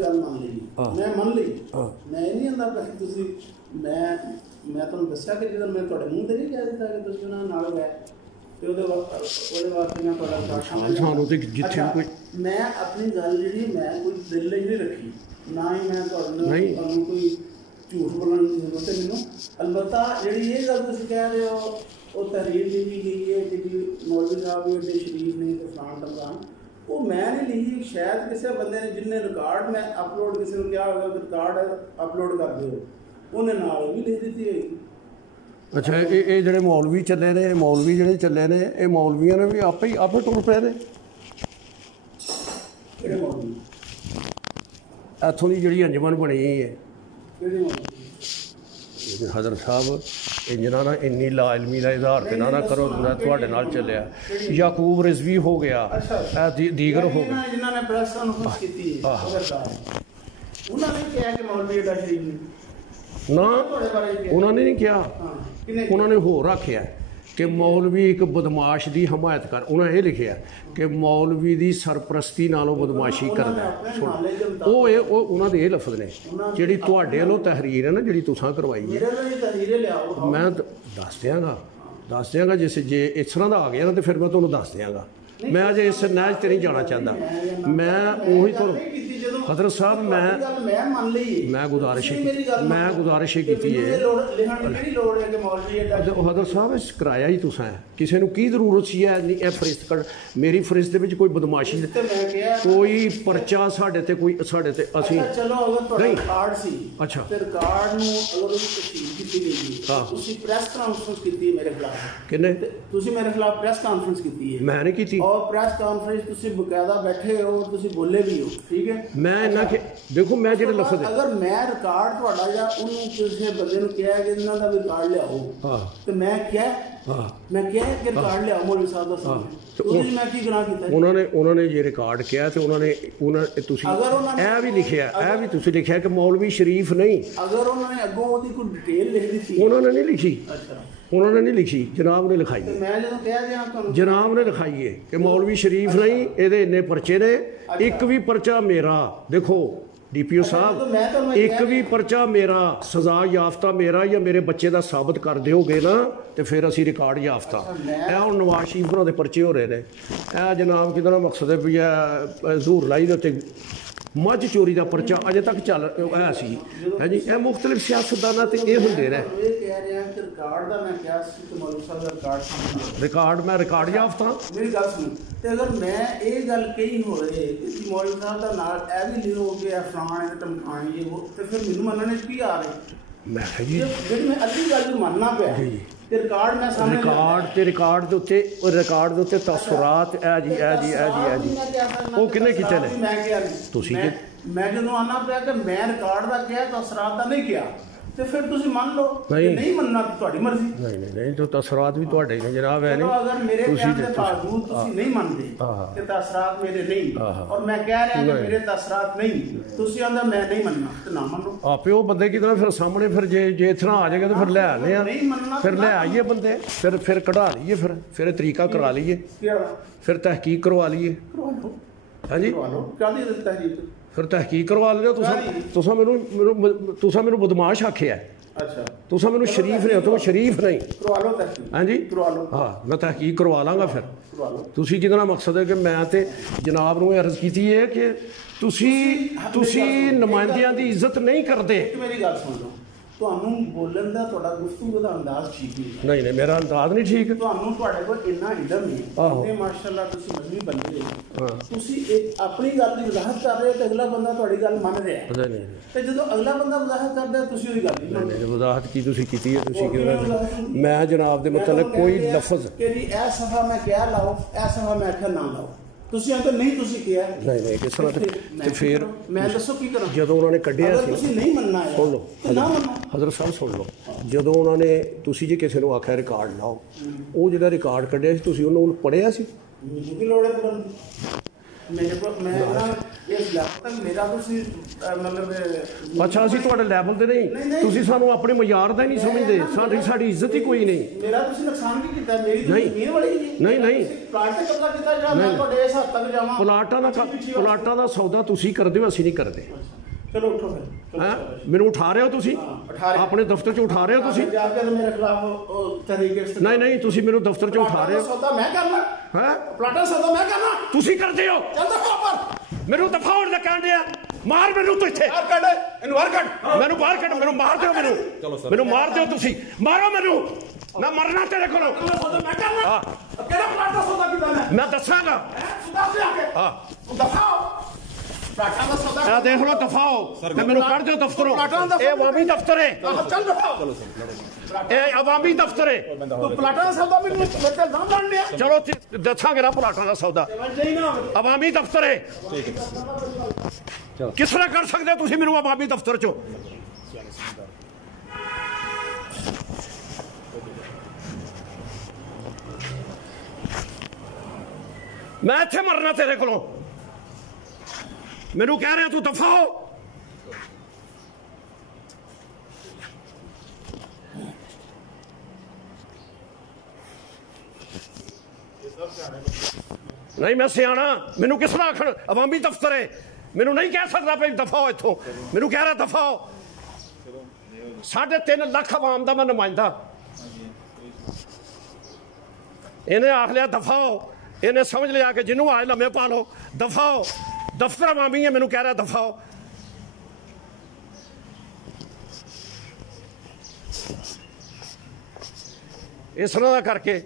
गल मान ली मैं मन ली मैं नहीं आंदा तुसी मैं तुहानूं दस्सिया कि जो मैं तुहाडे मूँह ते नहीं कह दित्ता कि तुसीं उहनां नाल गए ते ओहदे वास्ते मैं तुहाडा सानूं ते जिथे कोई मैं अपनी गल जिहड़ी मैं कोई दिल लई नहीं रखी ना ही मैं तुहानूं कोई झूठ बोलण दी जरूरत है मैनूं अलबत्ता जिहड़ी ये गल तुसीं कह रहे हो वो तहरीर लिखी गई है कि मौलवी साहब भी एडे शरीफ नहीं तो फलान टमकान वो मैं नहीं लिखी शायद किसी बंदे ने जिन्हें रिकॉर्ड मैं अपलोड किसी को क्या होगा रिकॉर्ड अपलोड कर दो उन्हें नाल भी लिख दी है। अच्छा ये ਜਿਹੜੇ मौलवी ਚੱਲੇ ਨੇ मौलवी ਜਿਹੜੇ ਚੱਲੇ ਨੇ ਇਹ मौलवियों ने भी आपे टुर पए ने ਇੱਥੋਂ ਦੀ ਜਿਹੜੀ ਅੰਜਮਨ ਬਣੀ ਹੈ हज़रत साहब इन्ना ना इन्नी लाइलमी का इजहार तो ना करो थोड़े नाल चलिया याकूब रिजवी हो गया दीगर हो गया ना उन्होंने नहीं किया उन्होंने होर आख्या कि मौलवी एक बदमाश की हमायत कर उन्हें यह लिखा कि मौलवी की सरप्रस्ती नालों बदमाशी करता सुन वो उन्होंने ये लफ्ज ने जी थोड़े वालों तहरीर है ना जी तुसां करवाई है मैं दस दियांगा जिस जे इस तरह का आ गया ना तो फिर मैं तुहानूं दस दियांगा मैं अजे इस नहज ते नहीं जाना चाहता मैं उही तुहानूं हज़रत साहब मैं गुजारिश की है हज़रत साहब कराया ही तुसां है किसी को की जरूरत सी है फरिश्त कर मेरी फरिश्त दे कोई बदमाशी कोई परचा साढ़े ते कोई साढ़े ते असीं नहीं अच्छा किन्ने मेरे खिलाफ प्रेस कॉन्फ्रेंस की है मैं नहीं की और प्रेस कॉन्फ्रेंस तुसीं बकायदा बैठे हो तुसीं बोले भी हो ठीक है मैं इन्ना कि देखो मैं जो लफ्ज अगर मैं रिकॉर्ड थोड़ा या उन्होंने किसी बंदे ने कहा कि इन्हां दा रिकॉर्ड लियाओ तो मैं क्या कि रिकॉर्ड लियाओ मौलवी साहब दा मैं की गुनाह कीता उन्होंने ये रिकॉर्ड किया तो उन्होंने तुसीं ए भी लिखिया ए भी तुसीं लिखिया कि मौलवी शरीफ नहीं अगर उन्होंने अगों ओदी कोई डिटेल लिख दी थी उन्होंने नहीं लिखी उन्होंने नहीं लिखी जनाब ने लिखाई मैं जो कह दिया तुहानूं जनाब ने लिखाई है कि मौलवी शरीफ नहीं ये इन्ने परचे ने एक भी परचा मेरा देखो DPO साहब एक भी परचा मेरा सजा याफ्ता मेरा या मेरे बच्चे का साबित कर दोगे ना तो फिर असी रिकॉर्ड याफ्ता यह हम नवाज शरीफ होना के परचे हो रहे हैं यह जनाब कि मकसद है भी जहूर लाई के उत्ते मझ चोरी का परचा अजे तक चल है सी है जी यह मुख्तलिफ सियासतदाना तो ये होंगे रहे रिकॉर्ड मैं रिकॉर्ड याफ्ता मेरी गल सुन ते अगर मैं ये गल कही हो रही कि मौलवी साहब का नाल ए भी लिखो कि फलाने टमकाने ये वो तो फिर मैनूं मनने की आ रहे मैं जी मैं अद्धी गल मानना पिया ते रिकॉर्ड मैं सामने रिकॉर्ड दे उत्ते तसुरात ए जी वो किन्ने कीते ने तुसीं मैं जदों आना पिया कि मैं रिकॉर्ड दा किया तसुरात दा नहीं किया तो फिर तुसीं मान लो नहीं मनना तुहाडी मर्जी नहीं तो तसरात भी तुहाडे ने जनाब है नहीं अगर मेरे कहने के बावजूद तुसीं नहीं मनदे कि तसरात मेरे नहीं और मैं कह रहा कि मेरे तसरात नहीं तुसीं आंदा मैं नहीं मनना तो ना मनो आपे वो बंदे की तरह फिर सामने फिर जे इतना आ जाएगा तो फिर ले आने आ फिर ले आइए बंदे फिर कढ़ा लीए फिर तरीका करा लीए फिर तहकीक करवा लीए हाँ जी फिर तहकीक करवा लेना तुसा मैनू बदमाश आखिया तुसा मैनू शरीफ ने तुम शरीफ नहीं हाँ जी हाँ मैं तहकीक करवा लाँगा फिर तुसी जिहदा मकसद है कि मैं तो जनाब नूं अर्ज की है कि तुसी नुमाइंदियां दी इज्जत नहीं करते मेरी गल सुन लो ਤੁਹਾਨੂੰ ਬੋਲਣ ਦਾ ਤੁਹਾਡਾ ਗੁਫ਼ਤਗੂ ਦਾ ਅੰਦਾਜ਼ ਠੀਕ ਨਹੀਂ ਮੇਰਾ ਅੰਦਾਜ਼ ਨਹੀਂ ਠੀਕ ਤੁਹਾਨੂੰ ਤੁਹਾਡੇ ਕੋਲ ਇੰਨਾ ਇਲਮ ਹੈ ਤੇ ਮਾਸ਼ਾਅੱਲਾ ਤੁਸੀਂ ਮਜ਼ਹਬੀ ਬੰਦੇ ਹੋ ਤੁਸੀਂ ਆਪਣੀ ਗੱਲ ਦੀ ਵਜ਼ਾਹਤ ਕਰ ਰਹੇ ਹੋ ਤੇ ਅਗਲਾ ਬੰਦਾ ਤੁਹਾਡੀ ਗੱਲ ਮੰਨ ਰਿਹਾ ਪਤਾ ਨਹੀਂ ਤੇ ਜਦੋਂ ਅਗਲਾ ਬੰਦਾ ਵਜ਼ਾਹਤ ਕਰਦਾ ਤੁਸੀਂ ਉਹਦੀ ਗੱਲ ਨਹੀਂ ਮੰਨਦੇ ਵਜ਼ਾਹਤ ਕੀ ਤੁਸੀਂ ਕੀਤੀ ਹੈ ਤੁਸੀਂ ਕਿਹਾ ਮੈਂ ਜਨਾਬ ਦੇ ਮੁਤਲਕ ਕੋਈ ਲਫ਼ਜ਼ ਕਿ ਜੀ ਇਹ ਸਫਾ ਮੈਂ ਕਿਹਾ ਲਾਓ ਇਹ ਸਫਾ ਮੈਂ ਆਖਿਆ ਨਾ ਲਾਓ ਤੁਸੀਂ ਆਂਦੇ ਨਹੀਂ ਤੁਸੀਂ ਕਿਹਾ ਨਹੀਂ ਕਿਸ ਤਰ੍ਹਾਂ ਤੇ ਫਿਰ ਮੈਂ ਦੱਸੋ ਕੀ ਕਰਾਂ ਜਦੋਂ ਉਹਨਾਂ ਨੇ ਕੱਢਿਆ ਸੀ ਤੁਸੀਂ ਨਹੀਂ ਮੰਨਣਾ ਹੈ ਸੁਣ ਲਓ ਨਾ ਮੰਨੋ ਹਜ਼ਰਤ ਸਾਹਿਬ ਸੁਣ ਲਓ ਜਦੋਂ ਉਹਨਾਂ ਨੇ ਤੁਸੀਂ ਜੇ ਕਿਸੇ ਨੂੰ ਆਖਿਆ ਰਿਕਾਰਡ ਲਾਓ ਉਹ ਜਿਹੜਾ ਰਿਕਾਰਡ ਕੱਢਿਆ ਸੀ ਤੁਸੀਂ ਉਹਨੂੰ ਪੜ੍ਹਿਆ ਸੀ ਕੀ ਲੋੜ ਹੈ ਪੜ੍ਹਨ ਦੀ ਮੇਰੇ ਕੋਲ ਮੈਂ ਨਾ ਇਸ ਲੈਵਲ ਤੱਕ ਮੇਰਾ ਤੁਸੀਂ ਮਤਲਬ ਅੱਛਾ ਅਸੀਂ ਤੁਹਾਡੇ ਲੈਵਲ ਤੇ ਨਹੀਂ, ਤੁਸੀਂ ਸਾਨੂੰ ਆਪਣੇ ਮਿਆਰ ਦਾ ਹੀ ਨਹੀਂ ਸਮਝਦੇ, ਸਾਡੀ ਇੱਜ਼ਤ ਹੀ ਕੋਈ ਨਹੀਂ। ਮੇਰਾ ਤੁਸੀਂ ਨੁਕਸਾਨ ਕੀ ਕੀਤਾ? ਮੇਰੀ ਜ਼ਮੀਨ ਵਾਲੀ ਜੀ ਨਹੀਂ ਪਲਾਟ ਤੇ ਕਬਜ਼ਾ ਕੀਤਾ ਜਾਂ ਮੈਂ ਤੁਹਾਡੇ ਇਸ ਹੱਦ ਤੱਕ ਜਾਵਾਂ? ਪਲਾਟਾਂ ਦਾ ਸੌਦਾ ਤੁਸੀਂ ਕਰਦੇ ਹੋ, ਅਸੀਂ ਨਹੀਂ ਕਰਦੇ। ਚਲੋ ਉੱਠੋ ਫਿਰ। ਹੈਂ ਮੈਨੂੰ ਉਠਾ ਰਹੇ ਹੋ ਤੁਸੀਂ, ਆਪਣੇ ਦਫ਼ਤਰ 'ਚ ਉਠਾ ਰਹੇ ਹੋ ਤੁਸੀਂ? ਮੇਰੇ ਖਿਲਾਫ ਤਰੀਕੇ ਨਹੀਂ ਤੁਸੀਂ ਮੈਨੂੰ ਦਫ਼ਤਰ 'ਚ ਉਠਾ ਰਹੇ ਹੋ। ਸੌਦਾ ਮੈਂ ਕਰਨਾ ਹੈ ਪਲਾਟਾਂ ਸੌਦਾ ਮੈਂ ਕਰਨਾ, ਤੁਸੀਂ ਕਰਦੇ ਹੋ। ਚੱਲ ਦਫਾ ਪਰ ਮੈਨੂੰ ਦਫਾ ਹੋਣ ਦਾ ਕਹਿਣ ਡਿਆ, ਮਾਰ ਮੈਨੂੰ ਤੂੰ ਇੱਥੇ ਬਾਹਰ ਕੱਢ, ਇਹਨੂੰ ਬਾਹਰ ਕੱਢ, ਮੈਨੂੰ ਬਾਹਰ ਕੱਢ, ਮੈਨੂੰ ਮਾਰ ਦਿਓ, ਮੈਨੂੰ ਮਾਰ ਦਿਓ, ਤੁਸੀਂ ਮਾਰੋ ਮੈਨੂੰ, ਮੈਂ ਮਰਨਾ ਤੇਰੇ ਕੋਲੋਂ। ਸੌਦਾ ਮੈਂ ਕਰਨਾ, ਕਿਹੜਾ ਪਲਾਟ ਦਾ ਸੌਦਾ ਕੀਤਾ ਮੈਂ ਦੱਸਾਂਗਾ। ਸੁਧਾਰ ਆ ਕੇ ਤੂੰ ਦਫਾ ਪਲਾਟਾਂ ਦਾ ਸੌਦਾ ਇਹ ਦੇਖ ਲਓ, ਦਫਾ ਹੋ ਤੇ ਮੈਨੂੰ ਕੱਢ ਦਿਓ ਦਫ਼ਤਰੋਂ। ਇਹ ਅਵਾਮੀ ਦਫ਼ਤਰ ਹੈ, ਚੱਲ ਦਫਾ। ਇਹ ਅਵਾਮੀ ਦਫ਼ਤਰ ਹੈ। ਤੂੰ ਪਲਾਟਾਂ ਦਾ ਸੌਦਾ ਮੈਨੂੰ ਮੇਰੇ ਤੇ ਇਲਜ਼ਾਮ ਲਾਉਣ ਡਿਆ। ਚਲੋ ਦੱਸਾਂਗੇ ਨਾ ਪਲਾਟਾਂ ਦਾ ਸੌਦਾ, ਅਵਾਮੀ ਦਫ਼ਤਰ ਹੈ। ਕਿਸ ਤਰ੍ਹਾਂ ਕਰ ਸਕਦੇ ਹੋ ਤੁਸੀਂ ਮੈਨੂੰ ਅਵਾਮੀ ਦਫ਼ਤਰ 'ਚੋਂ? ਮੈਂ ਇੱਥੇ ਮਰਨਾ ਤੇਰੇ ਕੋਲੋਂ, ਮੈਨੂੰ ਕਹਿ ਰਿਹਾ ਤੂੰ ਦਫਾ ਹੋ। ਨਹੀਂ ਮੈਂ ਸਿਆਣਾ, ਮੈਨੂੰ ਕਿਸ ਤਰ੍ਹਾਂ ਆਖਣ ਅਵਾਮੀ ਦਫ਼ਤਰ ਹੈ, ਮੈਨੂੰ ਨਹੀਂ ਕਹਿ ਸਕਦਾ ਭਾਈ ਦਫਾ ਹੋ ਇੱਥੋਂ, ਮੈਨੂੰ ਕਹਿ ਰਿਹਾ ਦਫਾ ਹੋ। 3.5 ਲੱਖ ਆਵਾਮ ਦਾ ਮੈਂ ਨੁਮਾਇੰਦਾ, ਇਹਨੇ ਆਖ ਲਿਆ ਦਫਾ ਹੋ, ਇਹਨੇ ਸਮਝ ਲਿਆ ਕਿ ਜਿਹਨੂੰ ਆਏ ਲੰਮੇ ਪਾ ਲਓ, ਦਫਾ ਹੋ। ਦਫ਼ਤਰ ਅਵਾਮੀ ਹੈ, ਮੈਨੂੰ ਕਹਿ ਰਿਹਾ ਦਫਾ ਹੋ। ਇਸ ਤਰ੍ਹਾਂ ਦਾ ਕਰਕੇ